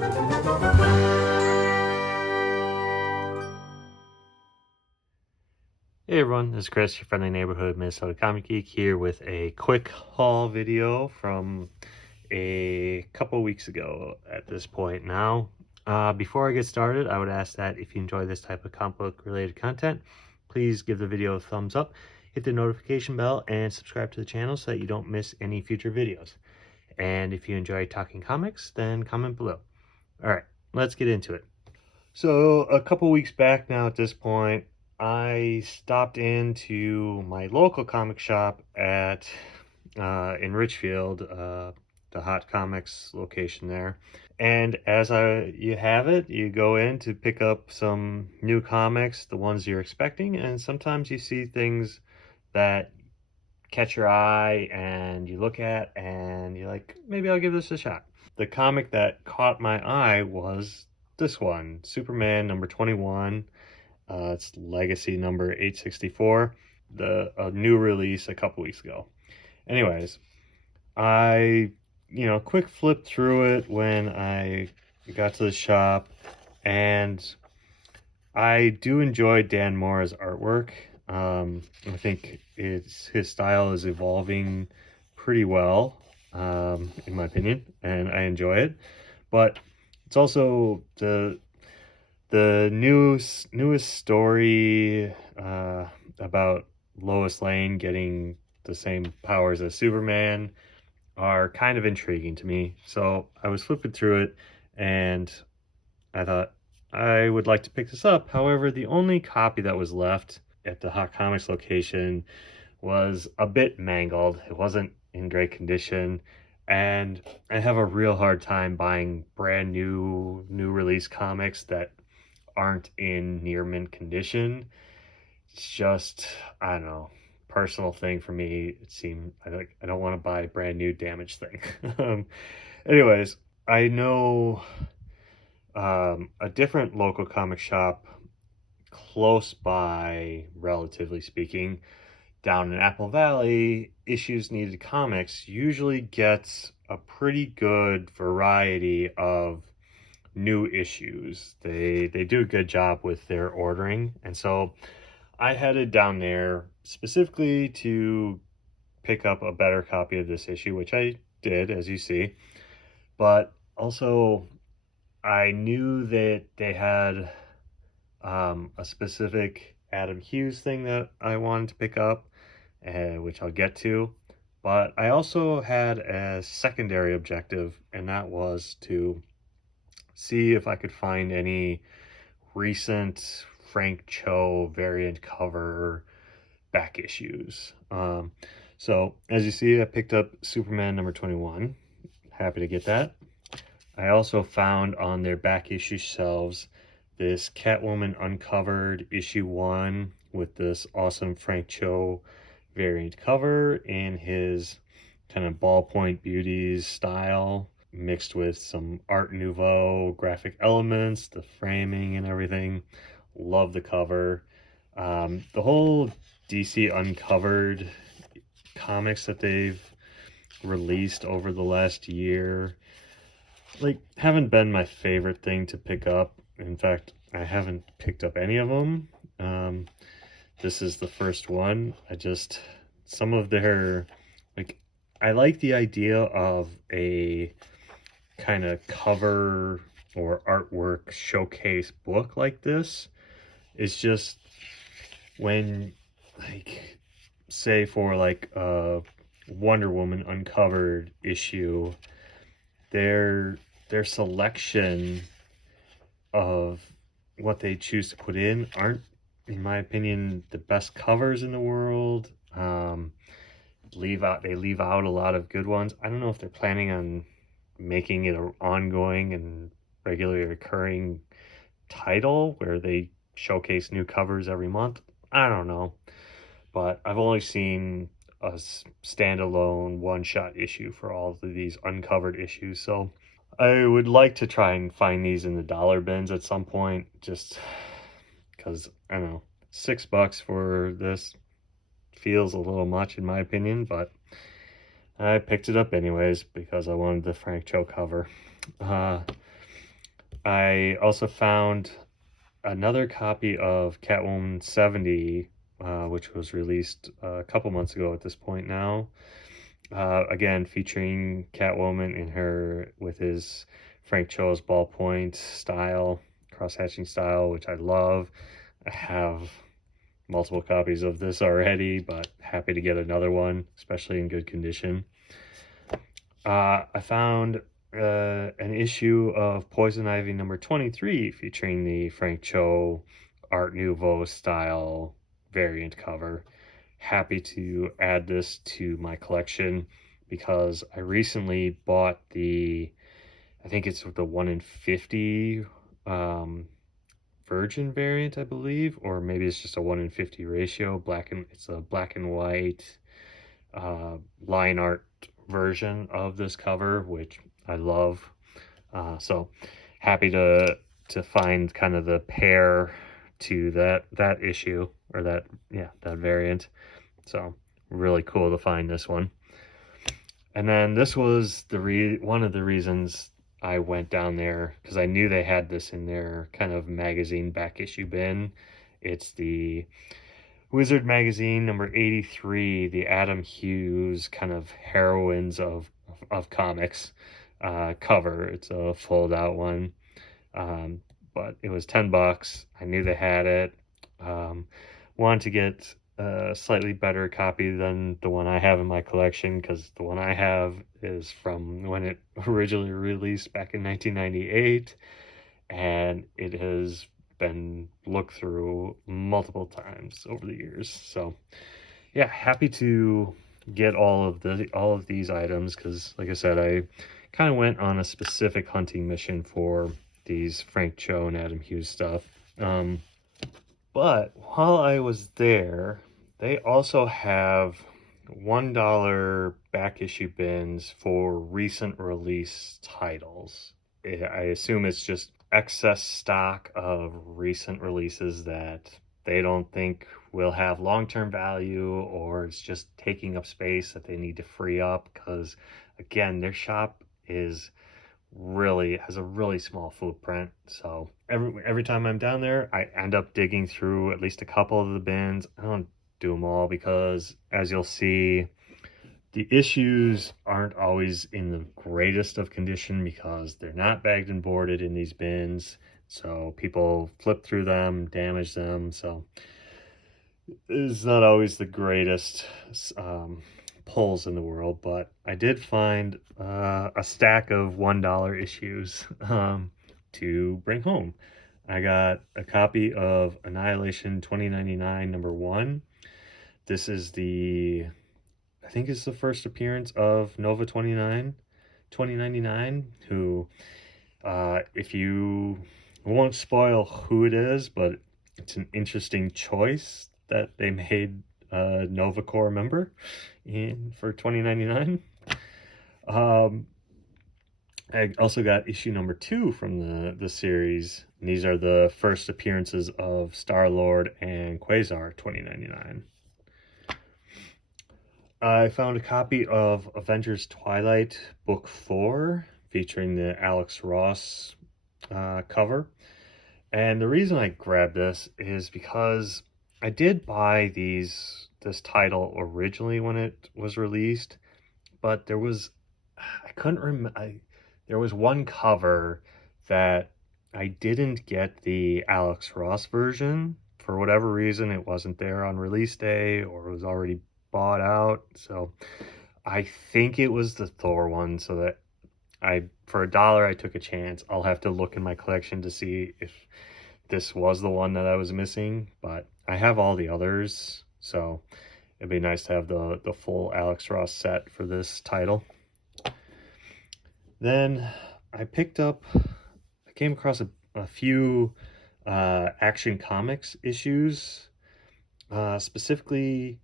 Hey everyone, this is Chris, your friendly neighborhood Minnesota comic geek, here with a quick haul video from a couple weeks ago at this point now. Before I get started, I would ask that if you enjoy this type of comic book related content, please give the video a thumbs up, hit the notification bell, and subscribe to the channel so that you don't miss any future videos. And if you enjoy talking comics, then comment below. Alright, let's get into it. So a couple weeks back now at this point, I stopped into my local comic shop at in Richfield, the Hot Comics location there. And as you have it, you go in to pick up some new comics, the ones you're expecting, and sometimes you see things that catch your eye and you look at and you're like, maybe I'll give this a shot. The comic that caught my eye was this one, Superman number 21. It's Legacy number 864, a new release a couple weeks ago. Anyways, I quick flipped through it when I got to the shop, and I do enjoy Dan Mora's artwork. I think his style is evolving pretty well, in my opinion, and I enjoy it. But it's also the newest story about Lois Lane getting the same powers as Superman are kind of intriguing to me. So I was flipping through it and I thought I would like to pick this up. However, the only copy that was left at the Hot Comics location was a bit mangled. It wasn't in great condition, and I have a real hard time buying brand new release comics that aren't in near mint condition. It's just, I don't know, personal thing for me. It seemed I don't want to buy a brand new damaged thing. Anyways, I know a different local comic shop close by, relatively speaking, down in Apple Valley. Issues Needed Comics usually gets a pretty good variety of new issues. They do a good job with their ordering, and so I headed down there specifically to pick up a better copy of this issue, which I did, as you see. But also, I knew that they had a specific Adam Hughes thing that I wanted to pick up, which I'll get to. But I also had a secondary objective, and that was to see if I could find any recent Frank Cho variant cover back issues. So as you see, I picked up Superman number 21. Happy to get that. I also found on their back issue shelves this Catwoman Uncovered issue 1 with this awesome Frank Cho variant cover in his kind of ballpoint beauties style, mixed with some Art Nouveau graphic elements, the framing and everything. Love the cover. The whole DC Uncovered comics that they've released over the last year, haven't been my favorite thing to pick up. In fact, I haven't picked up any of them. This is the first one. Some of their, I like the idea of a kind of cover or artwork showcase book like this. It's just when, say for a Wonder Woman Uncovered issue, their selection of what they choose to put in aren't, in my opinion, the best covers in the world. They leave out a lot of good ones. I don't know if they're planning on making it an ongoing and regularly recurring title where they showcase new covers every month. I don't know, but I've only seen a standalone one-shot issue for all of these uncovered issues, so I would like to try and find these in the dollar bins at some point, just because, I don't know, $6 for this feels a little much in my opinion, but I picked it up anyways because I wanted the Frank Cho cover. I also found another copy of Catwoman 70, which was released a couple months ago at this point now. Again, featuring Catwoman in her with his Frank Cho's ballpoint style, cross-hatching style, which I love. I have multiple copies of this already, but happy to get another one, especially in good condition. I found an issue of Poison Ivy number 23 featuring the Frank Cho Art Nouveau style variant cover. Happy to add this to my collection because I recently bought I think it's the 1 in 50 Virgin variant, I believe, or maybe it's just a 1 in 50 ratio. It's a black and white line art version of this cover, which I love. So happy to find kind of the pair to that issue, or that variant. So really cool to find this one. And then this was one of the reasons I went down there, because I knew they had this in their kind of magazine back issue bin. It's the Wizard magazine number 83, the Adam Hughes kind of heroines of comics cover. It's a fold out one, but it was $10. I knew they had it. Wanted to get a slightly better copy than the one I have in my collection, because the one I have is from when it originally released back in 1998, and it has been looked through multiple times over the years. So yeah, happy to get all of these items, because like I said, I kind of went on a specific hunting mission for these Frank Cho and Adam Hughes stuff. But while I was there, they also have $1 back issue bins for recent release titles. I assume it's just excess stock of recent releases that they don't think will have long-term value, or it's just taking up space that they need to free up, because again, their shop has a really small footprint. So every time I'm down there, I end up digging through at least a couple of the bins. I don't do them all, because as you'll see, the issues aren't always in the greatest of condition, because they're not bagged and boarded in these bins. So people flip through them, damage them. So it's not always the greatest pulls in the world, but I did find a stack of $1 issues to bring home. I got a copy of Annihilation 2099 number 1. This is I think it's the first appearance of Nova 2099, who, if you won't spoil who it is, but it's an interesting choice that they made a Nova Corps member for 2099. I also got issue number 2 from the series. And these are the first appearances of Star-Lord and Quasar 2099. I found a copy of Avengers Twilight Book 4 featuring the Alex Ross cover. And the reason I grabbed this is because I did buy this title originally when it was released, but there was one cover that I didn't get the Alex Ross version. For whatever reason, it wasn't there on release day, or it was already bought out. So I think it was the Thor one, so that for $1, I took a chance. I'll have to look in my collection to see if this was the one that I was missing, but I have all the others, so it'd be nice to have the full Alex Ross set for this title. Then I came across a few Action Comics issues, specifically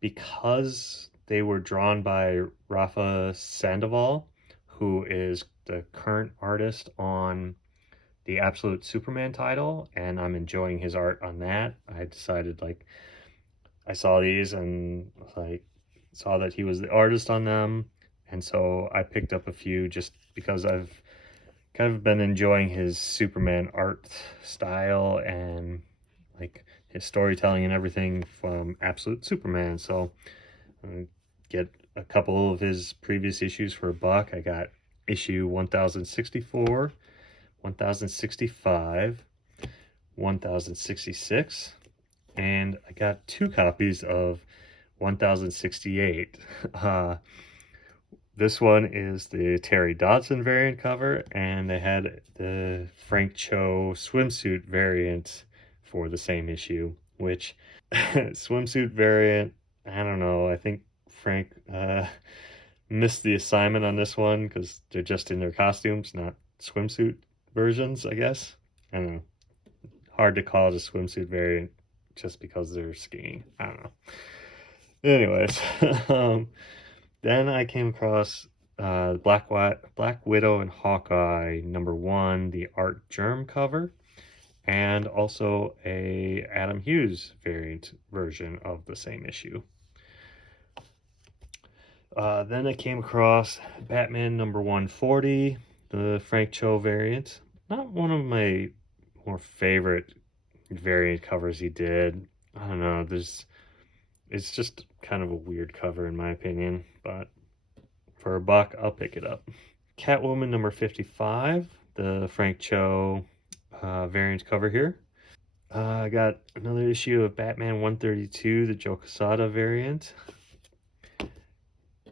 because they were drawn by Rafa Sandoval, who is the current artist on the Absolute Superman title, and I'm enjoying his art on that. I decided, I saw these and saw that he was the artist on them, and so I picked up a few just because I've kind of been enjoying his Superman art style and like his storytelling and everything from Absolute Superman. So get a couple of his previous issues for $1. I got issue 1064, 1065, 1066, and I got 2 copies of 1068. This one is the Terry Dodson variant cover, and they had the Frank Cho swimsuit variant for the same issue, which swimsuit variant, I don't know, I think Frank missed the assignment on this one because they're just in their costumes, not swimsuit versions, I guess. I don't know. Hard to call it a swimsuit variant just because they're skiing. I don't know. Anyways, then I came across Black Widow and Hawkeye #1, the Art Germ cover, and also a Adam Hughes variant version of the same issue. Then I came across Batman #140, the Frank Cho variant. Not one of my more favorite variant covers he did. I don't know, it's just kind of a weird cover in my opinion, but for $1, I'll pick it up. Catwoman #55, the Frank Cho variant cover here. I got another issue of Batman 132, the Joe Quesada variant.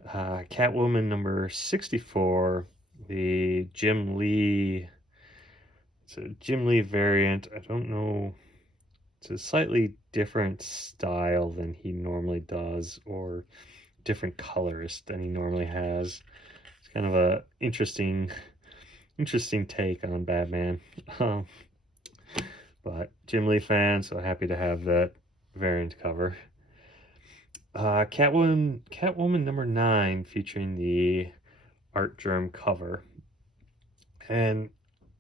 Catwoman #64, the Jim Lee. It's a Jim Lee variant. I don't know. It's a slightly different style than he normally does, or different colors than he normally has. It's kind of a interesting take on Batman. But Jim Lee fan, so happy to have that variant cover. Catwoman #9, featuring the Art Germ cover. And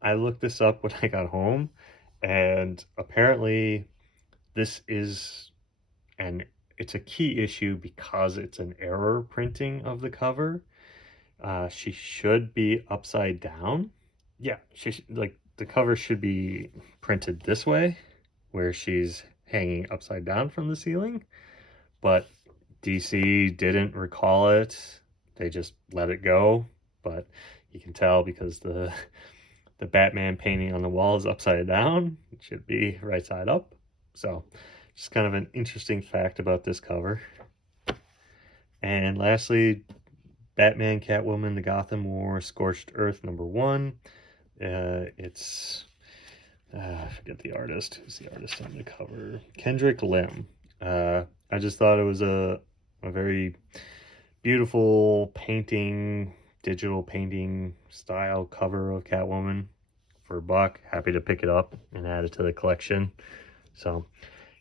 I looked this up when I got home, and apparently this is it's a key issue because it's an error printing of the cover. She should be upside down. Yeah, like the cover should be printed this way, where she's hanging upside down from the ceiling, but DC didn't recall it. They just let it go, but you can tell because the Batman painting on the wall is upside down. It should be right side up. So just kind of an interesting fact about this cover. And lastly, Batman Catwoman the Gotham War Scorched Earth #1. It's I forget the artist. Who's the artist on the cover? Kendrick Lim. I just thought it was a very beautiful painting, digital painting style cover of Catwoman for $1. Happy to pick it up and add it to the collection. So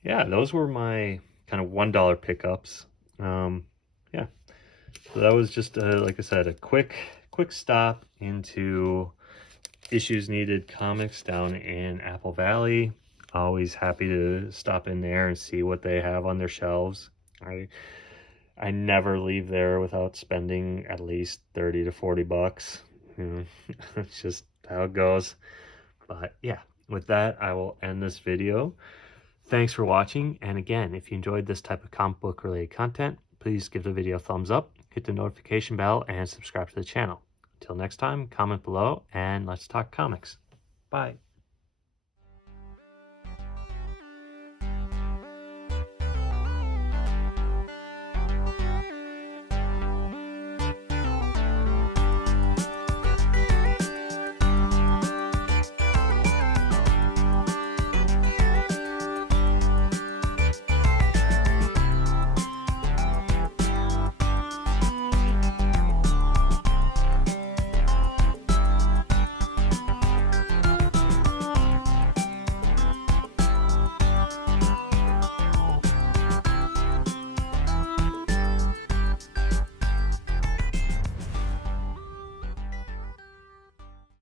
yeah, those were my kind of $1 pickups. Yeah, so that was just like I said, a quick stop into Issues Needed Comics down in Apple Valley. Always happy to stop in there and see what they have on their shelves. I never leave there without spending at least $30 to $40. It's just how it goes. But yeah, with that, I will end this video. Thanks for watching, and again, if you enjoyed this type of comic book related content, please give the video a thumbs up, hit the notification bell, and subscribe to the channel. Until next time, comment below, and let's talk comics. Bye.